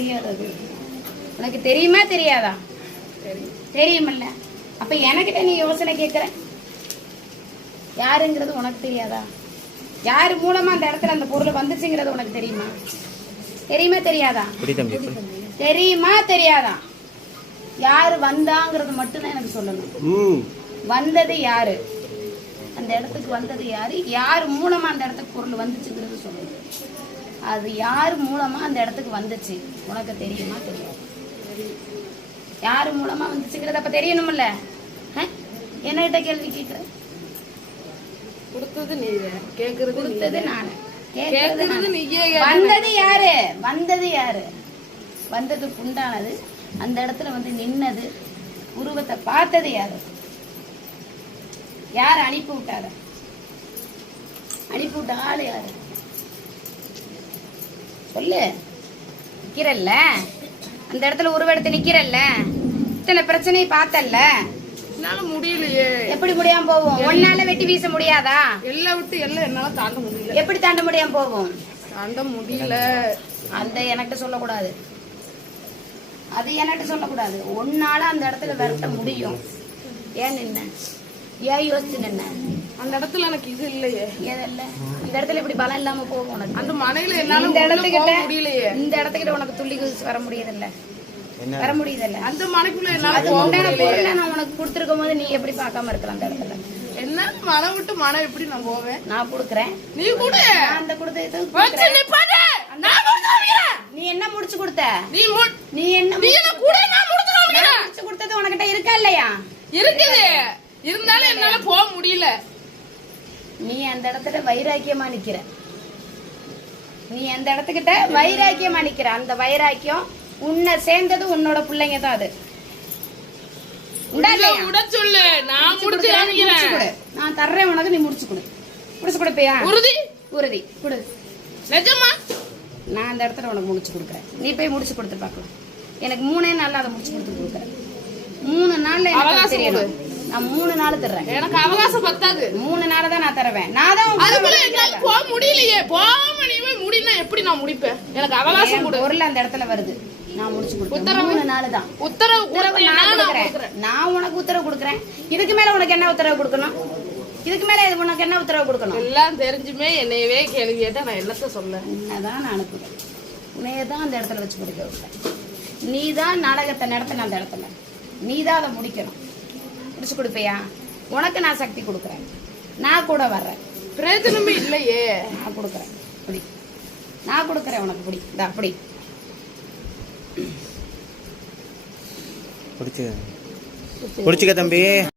தெரியாது உனக்கு தெரியுமா தெரியாதா? தெரியுமில்ல. அப்ப எனக்கிட்ட நீ யோசனை கேட்குற? யாருங்கிறது உனக்கு தெரியாதா? யார் மூலமா அந்த இடத்துல அந்த பொருள் வந்துச்சுங்கிறது உனக்கு தெரியுமா? தெரியுமா தெரியாதா? தெரியுமா தெரியாதா? யாரு வந்தாங்கிறது மட்டும்தான் எனக்கு சொல்லணும். ம். வந்தது யாரு? அந்த இடத்துக்கு வந்தது யாரு? யார் மூலமா அந்த இடத்துக்கு பொருள் வந்துச்சுங்கிறது சொல்லணும். அது யார் மூலமா அந்த இடத்துக்கு வந்துச்சு? உனக்கு தெரியுமா? தெரியாது. யார் மூலமா வந்துச்சுங்கிறது அப்ப தெரியணும்ல? என்னகிட்ட கேள்வி கேட்குற கொடுத்தது நீ கேக்குறது கொடுத்தது நானு. கேட்கறது வந்தது யாரு? வந்தது யாரு? வந்ததுக்கு உண்டானது அந்த இடத்துல வந்து நின்னது. உருவத்தை பார்த்தது யாரு? யார் அனுப்பி விட்டார? அனுப்பி விட்ட ஆளு யாரு? சொல்லு. நிக்கிறல்ல? அந்த இடத்துல உருவெடுத்து நிக்கிறல்ல? இத்தனை பிரச்சனையை பார்த்தல்ல? என்னால முடியலையே. எப்படி முடியாம போகும்? ஒன்னால வெட்டி வீச முடியாதா? எல்லாம் விட்டு எல்லாம் என்னால தாண்ட முடியல. எப்படி தாண்ட முடியாம போகும்? தாண்ட முடியல. அந்த என்கிட்ட சொல்லக்கூடாது. அது என்கிட்ட சொல்லக்கூடாது. ஒன்னால அந்த இடத்துல விரட்ட முடியும். ஏன் நின்ன? ஏன் யோசிச்சு நின்ன? அந்த இடத்துல எனக்கு இது இல்லையே. ஏதல்ல இந்த இடத்துல இப்படி பலம் இல்லாம போகும் உனக்கு. அந்த மனையில என்னால இந்த இடத்துக்கிட்ட போக முடியலையே. இந்த இடத்துக்கிட்ட உனக்கு துள்ளி குதிச்சு வர முடியுதில்ல. என்ன? வர முடியுதில்ல. அந்த மனைக்குள்ள என்னால அது உண்டான பொருளை நான் உனக்கு கொடுத்துருக்கும் போது நீ எப்படி பார்க்காம இருக்கலாம் அந்த இடத்துல? என்ன? மனம் விட்டு மனம் எப்படி நான் போவேன்? நான் கொடுக்குறேன். நீ கூட. நான் அந்த கொடுத்த. நீ என்ன முடிச்சு கொடுத்த? நீ மு- நீ என்ன நீ என்ன கூட நான். முடிச்சு கொடுத்தது உனக்கிட்ட இருக்கா இல்லையா? இருக்குது. இருந்தாலும் என்னால போக முடியல. நீ அந்த இடத்துல வைராக்கியமா நிக்கிற. நீ அந்த இடத்துக்கிட்ட வைராக்கியமா நிக்கிற. அந்த வைராக்கியம் உன்னை சேர்ந்தது உன்னோட பிள்ளைங்க தான் அது. சொல்லு. நான் தர்றேன் உனக்கு நீ முடிச்சு கொடு. முடிச்சு கொடுப்பியா உறுதி? உறுதி. கொடு. நிஜமா? நான் அந்த இடத்துல உனக்கு முடிச்சு கொடுக்குறேன். நீ போய் முடிச்சு கொடுத்து பார்க்கலாம். எனக்கு மூணே நாள்ல அதை முடிச்சு கொடுத்து கொடுக்குறேன். மூணு நாள்ல எனக்கு தெரியணும். நான் மூணு நாள் தர்றேன். எனக்கு அவகாசம் பத்தாது. மூணு நாள் தான் நான் தருவேன். நான் தான் அதுக்குள்ள என்னால போக முடியலையே. போகாம நீவே முடினா எப்படி நான் முடிப்பேன்? எனக்கு அவகாசம் கொடு. பொருள் அந்த இடத்துல வருது. நான் முடிச்சு கொடுத்தேன் உத்தரவு? மூணு நாள் தான். உத்தரவு உத்தரவு நான் கொடுக்குறேன். நான் உனக்கு உத்தரவு கொடுக்குறேன். இதுக்கு மேல உனக்கு என்ன உத்தரவு கொடுக்கணும்? இதுக்கு மேல இது உனக்கு என்ன உத்தரவு கொடுக்கணும்? எல்லாம் தெரிஞ்சுமே என்னையவே கேள்வி கேட்டா நான் என்னத்த சொல்ல? உன்னைதான் நான் அனுப்புறேன் உன்னைய தான் அந்த இடத்துல வச்சு படிக்க வைப்பேன். நீ தான் நாடகத்தை நடத்தின அந்த இடத்துல. நீ தான் அதை முடிக்கணும். முடிச்சு கொடுப்பியா? உனக்கு நான் சக்தி கொடுக்குறேன். நான் கூட வர்றேன். பிரயோஜனமே இல்லையே. நான் கொடுக்குறேன். புடி. நான் கொடுக்குறேன் உனக்கு. புடி. இந்த அப்படி பிடிச்சிக்க. பிடிச்சிக்க தம்பி.